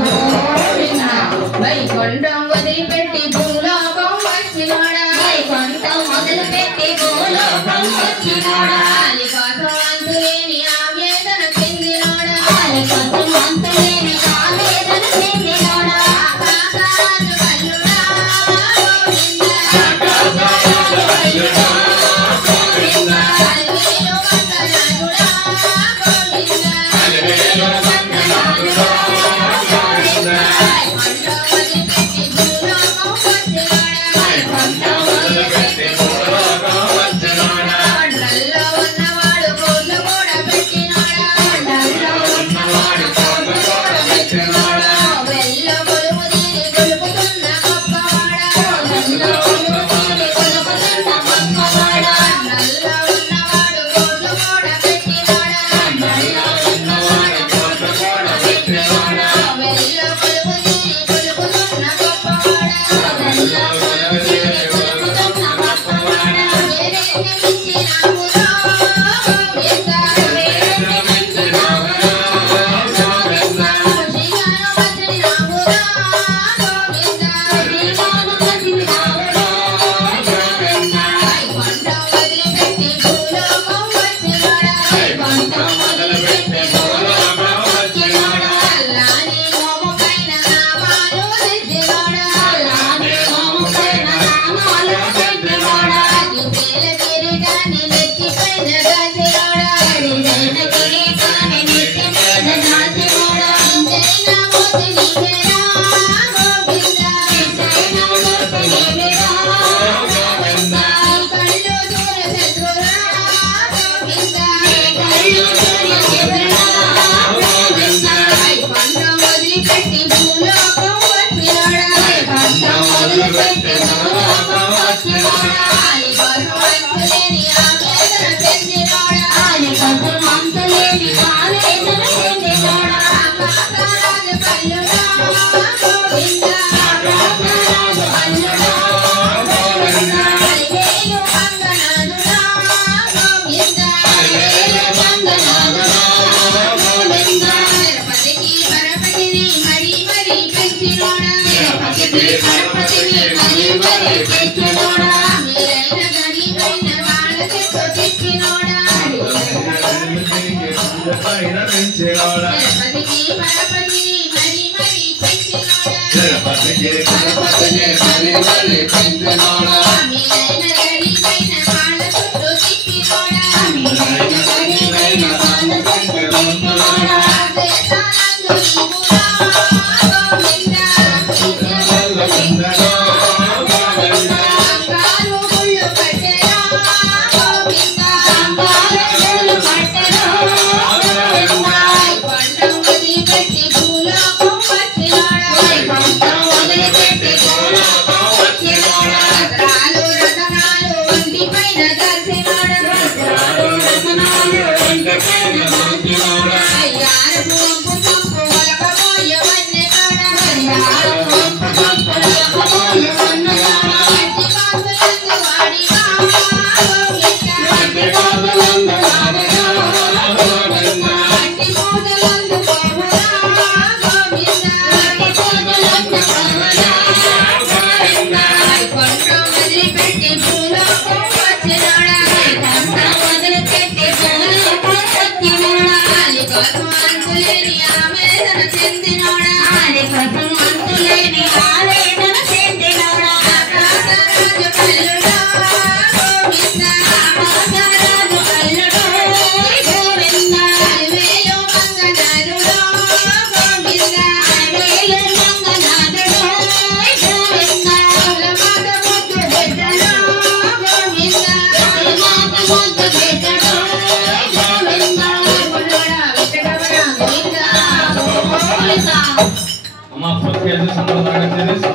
గోవింద వైకుంఠం వదిలిపెట్టి భూలోకం వచ్చినోడా వైకుంఠం మొదలుపెట్టి భూలోకం వచ్చినోడా కోసం అంతులేని ఆవేదన చెందినోడా కోసం అంతులేని ఆవేదన చెందినోడా ఆకాశరాజు కల్లుడా గోవింద ఆకాశరాజు కల్లుడా గోవింద అలివేలు వందనాలుడా గోవింద అలివేలు వందనాలుడా గోవింద వైకుంఠం వదిలిపెట్టి భూలోకం వచ్చినోడా వైకుంఠం వదిలిపెట్టి భూలోకం వచ్చినోడా కొండల్లో ఉన్నవాడు కోట్లు కూడా పెట్టినోడా కొండల్లో ఉన్నవాడు కోట్లు కూడా పెట్టినోడా వెల్ల కొలుపు తీరి కొలుపుతున్న గొప్పవాడా వెల్ల కొలుపు తీరి కొలుపుతున్న గొప్పవాడా కొండల్లో ఉన్నవాడు కోట్లు కూడా పెట్టినోడా కొండల్లో ఉన్నవాడు కోట్లు కూడా పెట్టినోడా వెల్ల కొలుపు తీరి కొలుపుతున్న గొప్పవాడా వెల్ల కొలుపు తీరి కొలుపుతున్న గొప్పవాడా వేరేని మించి నాకురా గోవింద వేరేని మించి నాకురా గోవింద శ్రీగాను వచ్చిన నాకురా గోవింద శ్రీగాను వచ్చిన నాకురా గోవింద వైకుంఠం వదిలిపెట్టి భూలోకం వచ్చినోడా వైకుంఠం వదిలిపెట్టి భూలోకం వచ్చినోడా అల్లాని మోము పైన నామాలు దిద్దినోడా అల్లాని మోము పైన నామాలు దిద్దినోడా అదివేల కిరీటాన్ని నెత్తిపైన దాచినోడా అదివేల కిరీటాన్ని నెత్తిపైన దాచినోడా ఇంతైనా మూర్తి నీవేరా గోవింద ఇంతైనా మూర్తి నీవేరా గోవింద కళ్ళు దూర శత్రురా గోవింద కళ్ళు దూర శత్రురా గోవింద వైకుంఠం వదిలిపెట్టి భూలోకం వచ్చినోడా వైకుంఠం వదిలిపెట్టి భూలోకం వచ్చినోడా ఆలికోసం అంతులేని ఆవేదన చెందినోడా ఆలికోసం అంతులేని ఆవేదన చెందినోడా ఆకాశరాజు కల్లుడా గోవింద ఆకాశరాజు కల్లుడా గోవింద అలివేలు వందనాలుడా గోవింద అలివేలు వందనాలుడా గోవింద తిరుపతికి పరపతిని మరీ మరీ పెంచినోడా తిరుపతికి పరపతిని మరీ మరీ పెంచినోడా మీరైన గరీబైన వాళ్ళ చెట్టు తిప్పినోడా తిరుపతికి పరపతిని మరీ మరీ పెంచినోడా మీరైన గరీబైన వాళ్ళ చుట్టూ తిప్పినోడా మీరైన గరీబైన వాళ్ళ చుట్టూ తిప్పినోడా దేశానందు నీవురా గోవింద అంగాలు ముళ్ళు పట్టెరా గోవింద అంగాలు ముళ్ళు పట్టెరా గోవింద వైకుంఠం వదిలిపెట్టి భూలోకం వచ్చినోడా వైకుంఠం వదిలిపెట్టి భూలోకం వచ్చినోడా రత్నాలు రతనాలు ఒంటిపైన దాల్చినోడా రత్నాలు రతనాలు ఒంటిపైన దాల్చినోడా అయ్యారపు వంపు చంపు ఒలకబోయ వన్నెగాడా అయ్యారపు వంపు చంపు ఒలకబోయ వన్నెగాడా గట్టి కాసులందు వాడిగా గోవింద గట్టి కాసులందు వాడిగా గోవింద గట్టి పూజలందు పోవురా గోవింద గట్టి పూజలందు పోవురా గోవింద వైకుంఠం వదిలిపెట్టి భూలోకం వచ్చినోడా వైకుంఠం వదిలిపెట్టి భూలోకం వచ్చినోడా ఆలికోసం అంతులేని ఆవేదన చెందినోడా ఆలికోసం అంతులేని ఆవేదన చెందినోడా ఆకాశరాజు కల్లుడా గోవింద ఆకాశరాజు కల్లుడా గోవింద అలివేలు వందనాలుడా గోవింద అలివేలు వందనాలుడా గోవింద కులమాత ముద్దు బిడ్డడా గోవింద కులమాత ముద్దు బిడ్డడా గోవింద కులడా విట్టడవరా గోవింద గోవింద అమ్మ ప్రతి సందర్భంగా